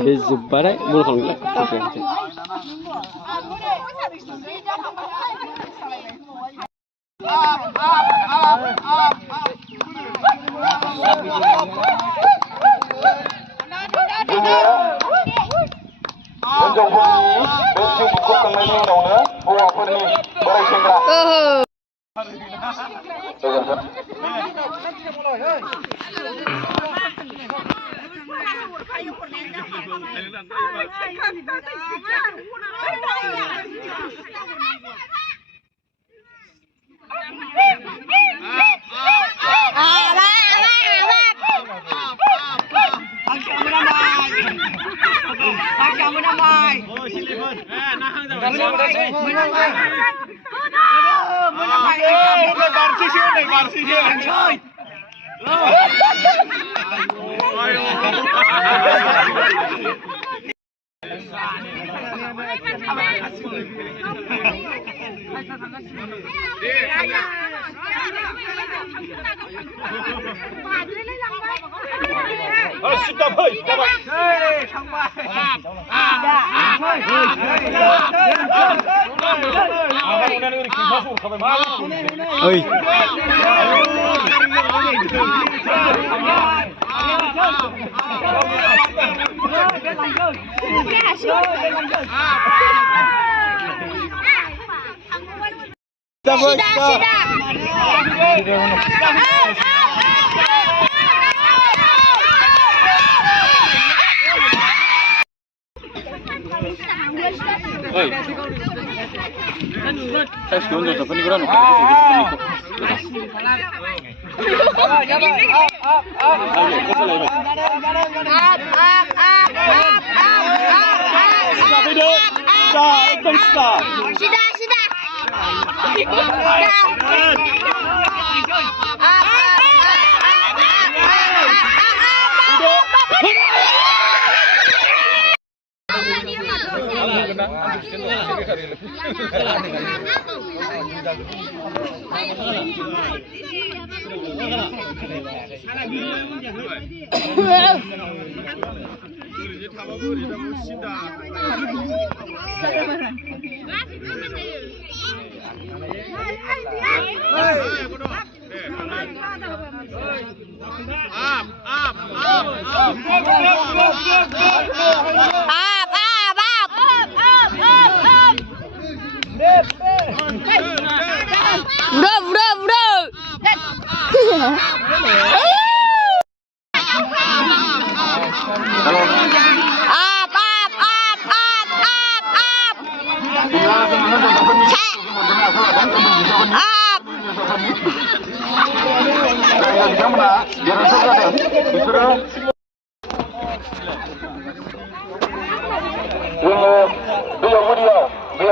Bezubarai mul kalau nggak. Ơi. Saya sudah dapat nih kurang.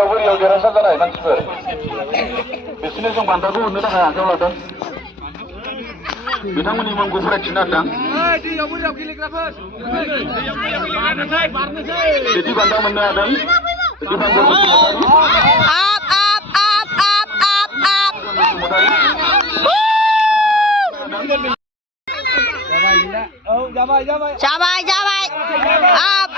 Beliau dirasa kan mansur. Bisnis yang bantu aku untuk tak kalau ada. Bidang ini menggufur Cina dah. Jadi bantu mana ada? Jadi bantu Jabai. Up.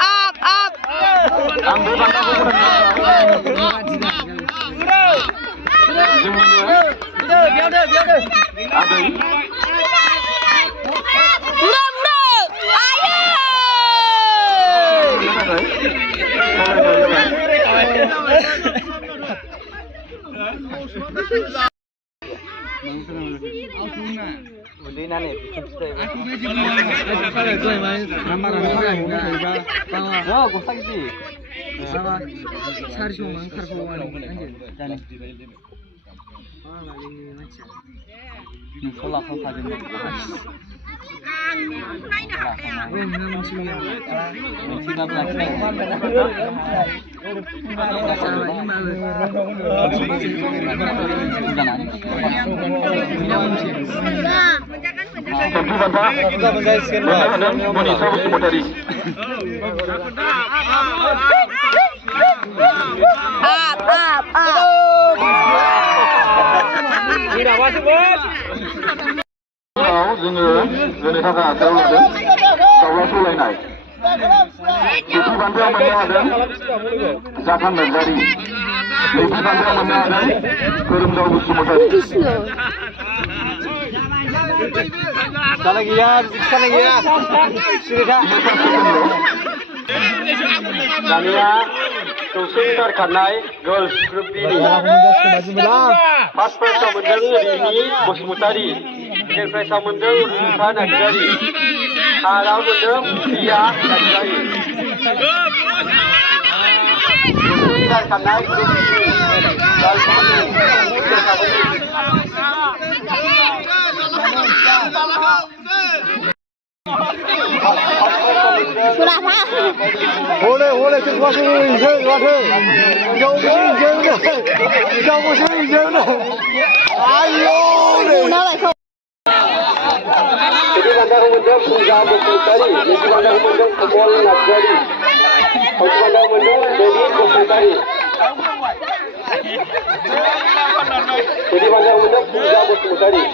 Ayo. जोङो होनो थाखाय आखायाव लादों दाउला सौलायनाय सेथि बान्थायाव मोननो हादों जाखां नार्जारि नैथि बान्थायाव मोननो हादों खोरोमदाव बसुमतारि दानिया 200 मिटार खारनाय गर्ल्स ग्रुप बि फार्स्ट प्राइजआव मोनदों रिनि बसुमतारि सेकेन्ड प्राइजआव मोनदों रुफा नार्जारि थार्डआव मोनदों प्रिया नार्जारि 200 मिटार खारनाय group Hole, das war schon schön, warte. Ich glaube, schön. Ayo! Jadi bandar umum Punjab Bosutari, jadi bandar umum Kebol Narsari, jadi bandar umum Dewi Bosutari, jadi bandar umum Punjab Bosutari.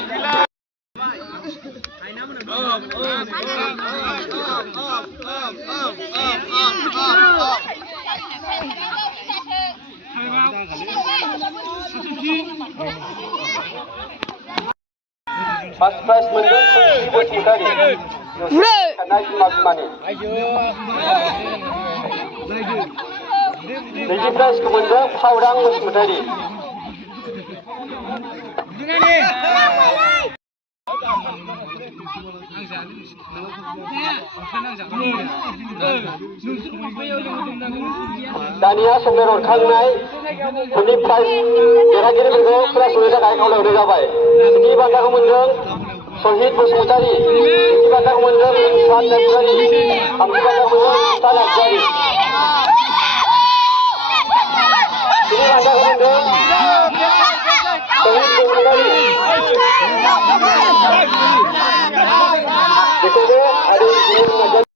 First prize menang Susi Bosutari. Karena cuma gimana? Second prize kemenang Paurang Bosutari. Dania Somero Kangnai, Puni Prize, Geragiri Bergo, Kelas Unida Kai Kaulah Udah Jabai. Segi Bandar Umum Sohid Bosutari.